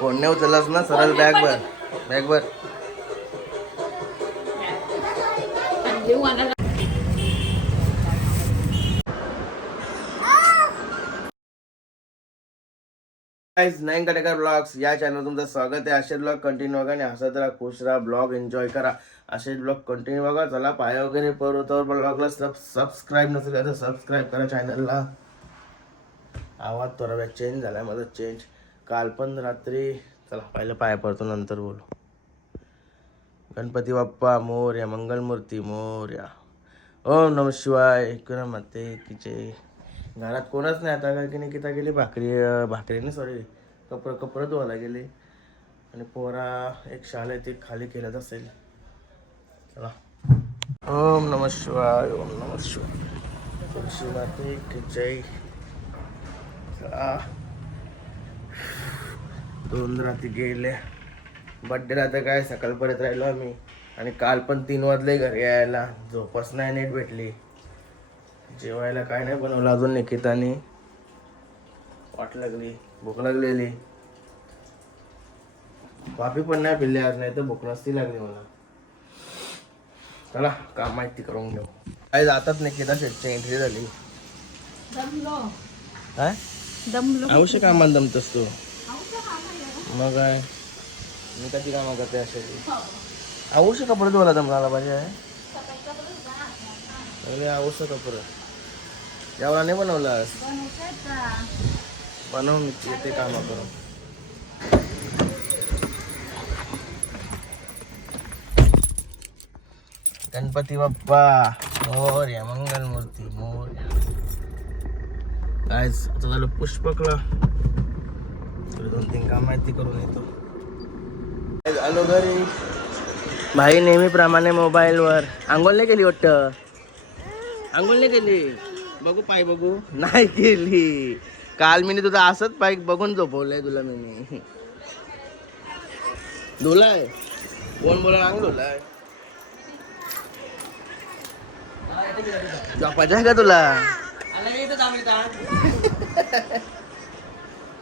Phone नाही उचललास ना सरळ बॅग भर बॅग भर नाईन कटेकर ब्लॉग्स या चॅनल तुमचं स्वागत आहे. असे ब्लॉग कंटिन्यू बघा आणि हसत राहा खुश राहा ब्लॉग एन्जॉय करा. असे ब्लॉग कंटिन्यू बघा. चला पाय वगैरे परवतर ब्लॉगला सब सबस्क्राईब नसेल तर सबस्क्राईब करा चॅनलला आवाज थोडा वेळ चेंज झालाय माझा चेंज काल पण रात्री चला पहिलं पाय पडतो नंतर बोलू. गणपती बाप्पा मोर्या मंगलमूर्ती मोर्या. ओम नम शिवाय एकूण माते की घरात कोणच नाही आता काय की नाही किता गेली भाकरी भाकरीने भाकरी सॉरी कपडं कपडं धुवायला गेले. आणि पोरा एक शाल आहे ती खाली केलंच असेल. चला. ओम नम शिवाय ओम नम शिवाय. तुळशी माते की जय. चला. दोन रात्री गेले. बड्डेला तर काय सकाळपर्यंत राहिलो आम्ही. आणि काल पण तीन वाजले घरी यायला. झोपच नाही नीट भेटली. जेवायला काय नाही बनवलं अजून निकिताने. वाट लागली भूक लागलेली. कॉफी पण नाही पिल्ली आज नाही तर भूक नसती लागली मला. चला काम माहिती करून घेऊ. काय जातात निकिता शेटची एंट्री झाली. काय? आवश्यक कामाला दमतस तू. मग काय? मी कधी कामं करते असे आवश्यक कपडे धुवायला दमला पाहिजे अरे आवश्यक कपडे जेवढा नाही बनवलास? बनव मी येते कामं करून. गणपती बाप्पा मोर्या मंगलमूर्ती मोर्या. काय आता झालं पुष्पकला. थोडी दोन तीन काम माहिती करून येतो. आलो घरी. भाई नेहमीप्रमाणे मोबाईलवर. आंघोळ नाही केली वाटतं? आंघोळ नाही केली? बघू पाय बघू. नाही केली. काल मी तुझा असंच पाय बघून झोपवलंय तुला मी धुलाय. कोण बोला अंग धुलाय? झोपायचं आहे का तुला?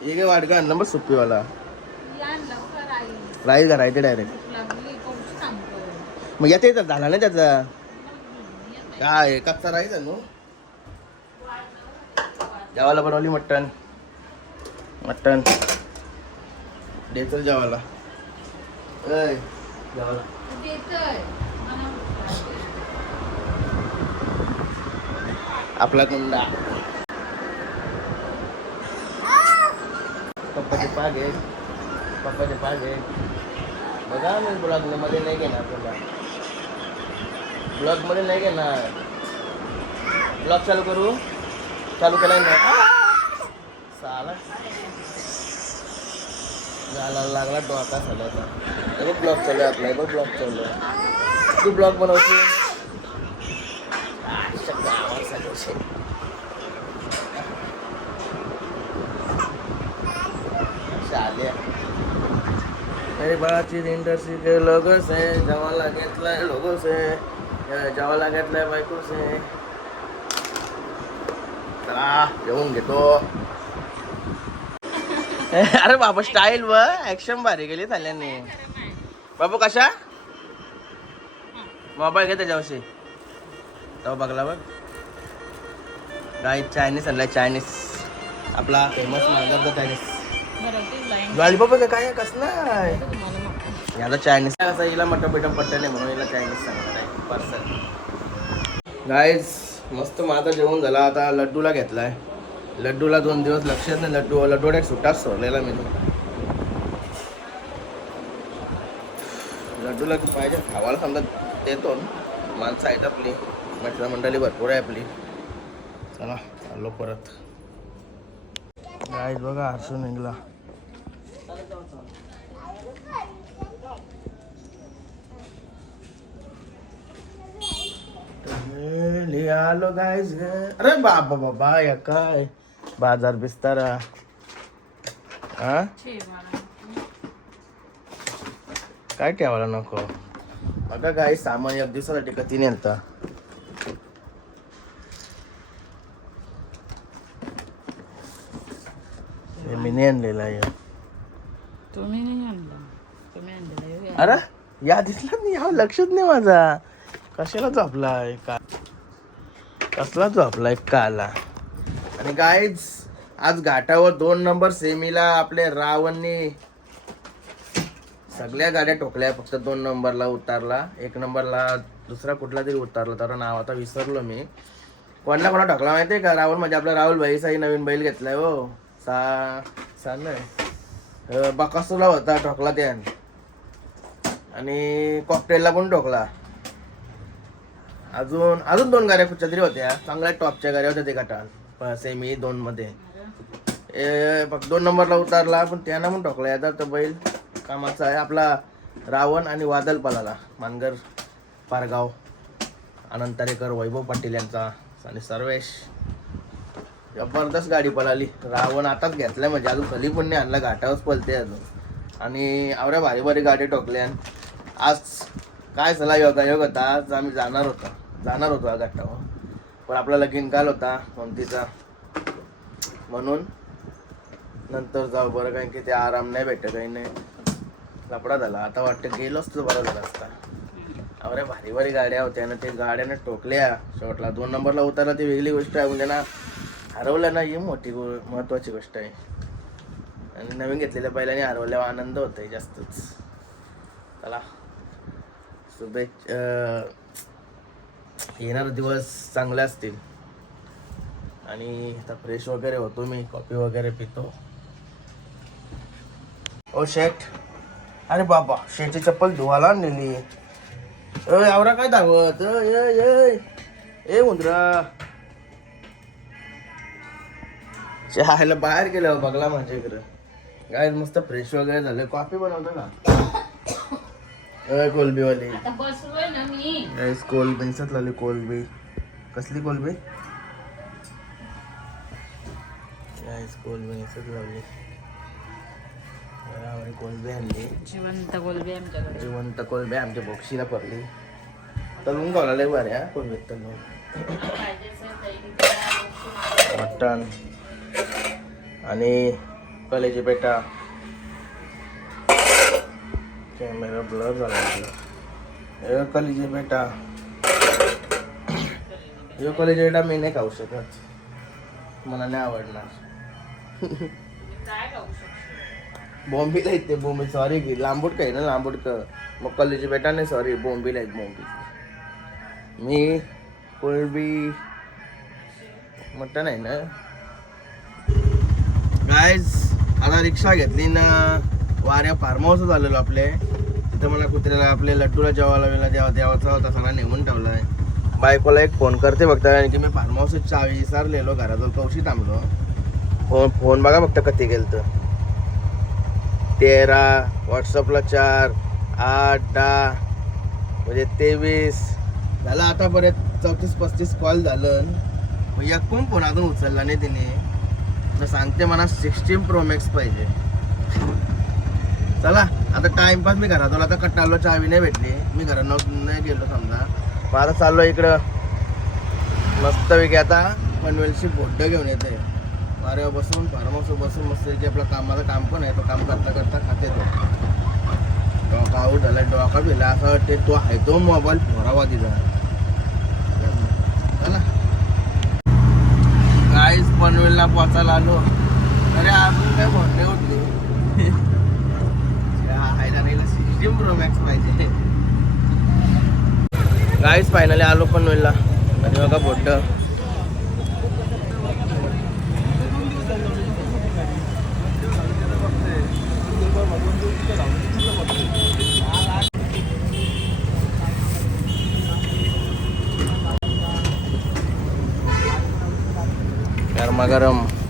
ये काय वाटका आणलं बस सुप्पीवाला. आई. राईस घालायचे डायरेक्ट मग येते तर झाला ना त्याचा? काय कच्चा आहे नो? जेवायला बनवली मटण. मटण. दे चल जेवायला. ऐ जेवायला. आपला कुंडा. पप्पाचे पाग आहे पप्पाचे पाग आहे बघा मी ब्लॉगमध्ये नाही घेणार तुला. ब्लॉगमध्ये नाही घेणार. ब्लॉग चालू करू? चालू केला ना? साला. झाला लागला डोका सगळ्याचा हे बघ ब्लॉग चालू आहे आपला बघ ब्लॉग चालू आहे. तू ब्लॉग बनवते बाळाची इंडस्ट्री के आहे जवाला घेतलाय लोगो आहे जवाला घेतलाय बायकोस आहे चला जेवून घेतो. अरे बाबा स्टाईल व ऍक्शन भारी गेली झाल्याने बाबू कशा? मोबाईल घे त्याच्यावरशी तो बघला बघ. काय चायनीज आणलाय चायनीज आपला फेमस मागरचा चायनीज लॉलीपॉप का? काय कसं नाही. याला चायनीज असं हिला मटन पिटन पट्ट नाही म्हणून हिला चायनीज सांगणार आहे. पार्सल गाईज मस्त माझा जेवण झाला. आता लड्डूला घेतलाय. लड्डूला दोन दिवस लक्षात नाही. लड्डू लड्डू एक सुटाच सोडलेला मी. लड्डूला पाहिजे. खावायला समजा देतो. माणसं आहेत आपली. मित्र मंडळी भरपूर आहे आपली. चला चाललो परत. गाईज बघा हर्षू निघला. ले आलो गाईज अरे बाबा बाबा या काय? बाजार बिस्तारा. हा. काय ठेवायला नको? बघा गाई सामान एक दिवसासाठी कधी नेलता? मी आहे. तुम्ही नाही आणला. तुम्ही आणलेला अरे या दिसला नाही. हा लक्षच नाही माझा. कशाला झोपलाय? का कसला झोपलाय काला? आणि गाईज आज घाटावर दोन नंबर सेमीला आपले रावणने सगळ्या गाड्या टोकल्या फक्त दोन नंबरला उतारला. एक नंबरला दुसरा कुठला तरी उतारला तर नाव आता विसरलो मी. कोणाला कोणा टोकला माहितीये का? राहुल म्हणजे आपला राहुल भाईसाही नवीन बैल घेतलाय हो. सा सा नाही. बकासूला होता ठोकला त्यान. आणि कॉकटेलला पण ठोकला. अजून अजून दोन गाड्या कुठच्या तरी होत्या. चांगल्या टॉपच्या गाड्या होत्या ते गटात. सेमी दोन मध्ये. ए, फक्त दोन नंबरला उतारला पण त्यांना पण ठोकला. याचा तर बैल कामाचा आहे. आपला रावण आणि वादल पलाला मानगर पारगाव आनंद तारेकर वैभव पाटील यांचा आणि सर्वेश. जबरदस्त गाडी पळाली. रावण आताच घेतलाय म्हणजे अजून खाली पण नाही आणला. घाटावरच पलते अजून. आणि आवऱ्या भारी भारी गाडी ठोकल्या. आज काय सला योगा योग होता आज आम्ही जाणार होतो. जाणार होतो या पण आपला लगीन काल होता ममतीचा. म्हणून नंतर जाऊ बरं काही की ते आराम नाही भेटत काही नाही. लपडा झाला. आता वाटतं गेलोच तर बरं झाला असता. अरे भारी भारी गाड्या होत्या ना ते गाड्याने टोकल्या. शेवटला दोन नंबरला उतरला ती वेगळी गोष्ट आहे. म्हणजे ना हरवलं ना ही मोठी गो महत्वाची गोष्ट आहे. आणि नवीन घेतलेल्या बैलाने हरवल्यावर आनंद होतोय जास्तच. चला. शुभेच्छा येणारे दिवस चांगले असतील. आणि आता फ्रेश वगैरे होतो मी कॉफी वगैरे पितो. ओ शेट अरे बाबा शेटची चप्पल धुवायला आणलेली. अय आवरा काय दाखवत ए मुद्रा. चहायला बाहेर गेलं बघला माझ्या इकडं. काय मस्त फ्रेश वगैरे झालं. कॉफी बनवतो ना. कोलबीवाली. आता बसलोय ना मी. कोलबींचाच लावली कोलबी. कसली कोलबी? लावली बराबर कोलबी आणली. जिवंत गोलबी आमच्याकडे. जिवंत कोलबी आमच्या बोक्षीला पडली. तलून गावला लय बऱ्या कोलबीत तलून. मटण. आणि कलेजी पेटा कॅमेरा ब्लर झाला आपला. हे कलेजी बेटा। हे कलेजी बेटा मी नाही खाऊ शकत। मला नाही आवडणार। बॉम्बी खाऊ ते बॉम्बी बॉम्बे सॉरी की लांबूट काय ना लांबूट क। मग कॉलेजी बेटा नाही सॉरी बॉम्बीला आहेत बॉम्बी मी कोळबी मटण आहे ना। गायज आता रिक्षा घेतली ना। वाऱ्या फार्म हाऊस झालेलो आपले. तिथं मला कुत्र्याला आपले लड्डूला जेवायला वेळेला जेव्हा देवाचा होता सगळा नेमून ठेवलाय. बायकोला एक फोन करते बघता कारण की मी फार्म हाऊसच चावी विसरलेलो घराजवळ कौशी थांबलो. फोन फोन बघा फक्त कधी गेलं तर तेरा व्हॉट्सअपला चार आठ दहा म्हणजे तेवीस. झालं आतापर्यंत चौतीस पस्तीस कॉल झालं. मग एक पण फोन अजून उचलला नाही तिने. सांगते मला सिक्स्टीन प्रो मॅक्स पाहिजे. चला आता टाइमपास मी घरात आलो आता कट्टालो चावी नाही भेटली. मी घरात नाही गेलो समजा. मग आता चाललो इकडं. मस्तपैकी आता पनवेलची बोड्ड घेऊन येते. वाऱ्यावर बसून फार्महाऊस बसून मस्त की आपलं कामाचं काम पण आहे. तो काम करता करता खाते तो. डोका आऊट झाला डोका भिला. असं वाटते तो आहे तो मोबाईल फोरावा तिचा. चला. काहीच पनवेलला पोचायला आलो. अरे अजून काय म्हणणे होते? सिक्स्टीन प्रो मॅक्स पाहिजे गाईच फायनली आलो पनवेलला आणि बघा बोट गरमागरम गाईस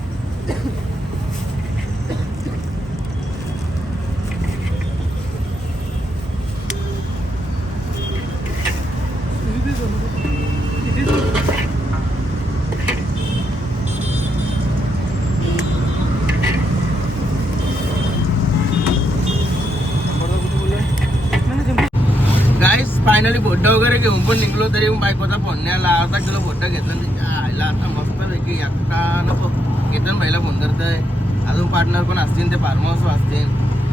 फायनली फोटो वगैरे घेऊन पण निघलो तरी बायकोचा फोन अर्धा किलो फोटो घेतला आणि आईला आता मस्त पैकी एकटा नको. केतन भाईला फोन करतोय. अजून पार्टनर पण असतील ते फार्म हाऊस असतील.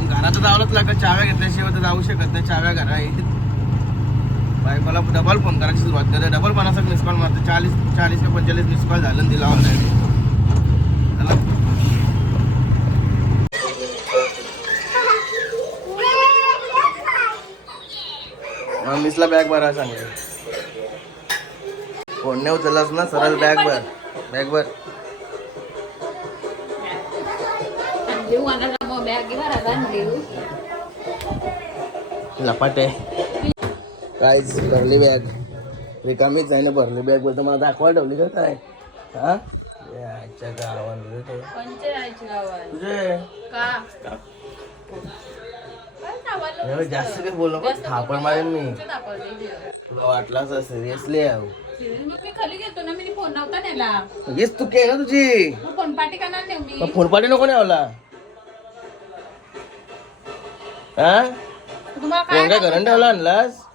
घरात जावंच लागत. चाव्या घेतल्याशिवाय तर जाऊ शकत नाही. चाव्या घरा आहेत बायकोला डबल फोन करायची सुरुवात करते डबल पन्नास मिस कॉल मारते चाळीस चाळीस ते पंचेचाळीस मिस कॉल झालं दिला ऑलरेडी चला. मग मिसला बॅग भरा सांगते फोन नाही उचललास ना सरळ बॅग भर बॅग भर. लपाटे काहीच भरली बॅग रिकामीच आहे ना भरली बॅग बोलतो मला दाखवा ठेवली का काय? हा? याच्या गावात? तुझे. एवढं जास्त काही बोलू नको थापड मारेन मी. तुला वाटलं असं सिरियसली आहे सिरियल मग मी खाली घेतो ना मी फोन नव्हता नेला. तू के ना तुझी. मग फोन पाठी का नाही नेऊ मी. मग फोन पाठी नको ठेवला हा तुम्हाला काय घरून ठेवला आणलास?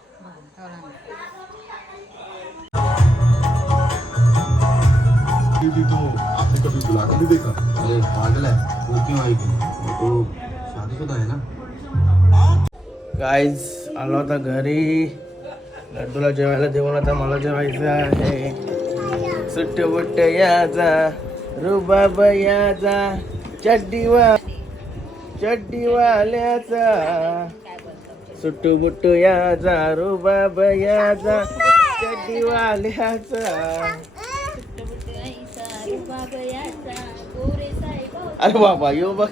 दीदी तो आपने कभी बुला कर नहीं देखा अरे पागल है वो क्यों आएगी वो तो शादीशुदा है ना? गाईज आलो आता घरी लड्डूला जेवायला देऊन आता मला जेवायचं आहे सुट्ट बुट्ट याचा रुबाब याचा चड्डीवा चड्डीवाल्याचा सुट्टू बुट्टू याचा रुबाब याचा चड्डीवाल्याचा अरे बाबा यो बघ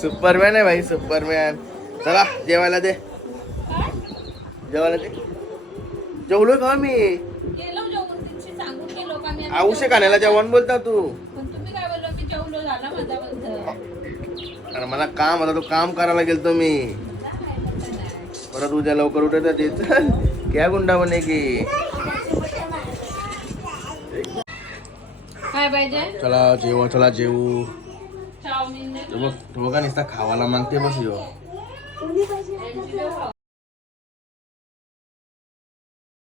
सुपरमॅन आहे भाई सुपरमॅन चला जेवायला दे. जेवायला दे. जेवलो का मी? आवश्यक आणायला जेवण बोलता तू. पण तुम्ही काय बोललो मी जेवलो झाला माझा बंद अरे मला काम होता तो काम करायला गेलतो मी. परत उद्या लवकर उठायचं ते चल क्या गुंडा बने की चला जेव चला जेवू. बघ तो बघा नुसता खावाला मागते बस यो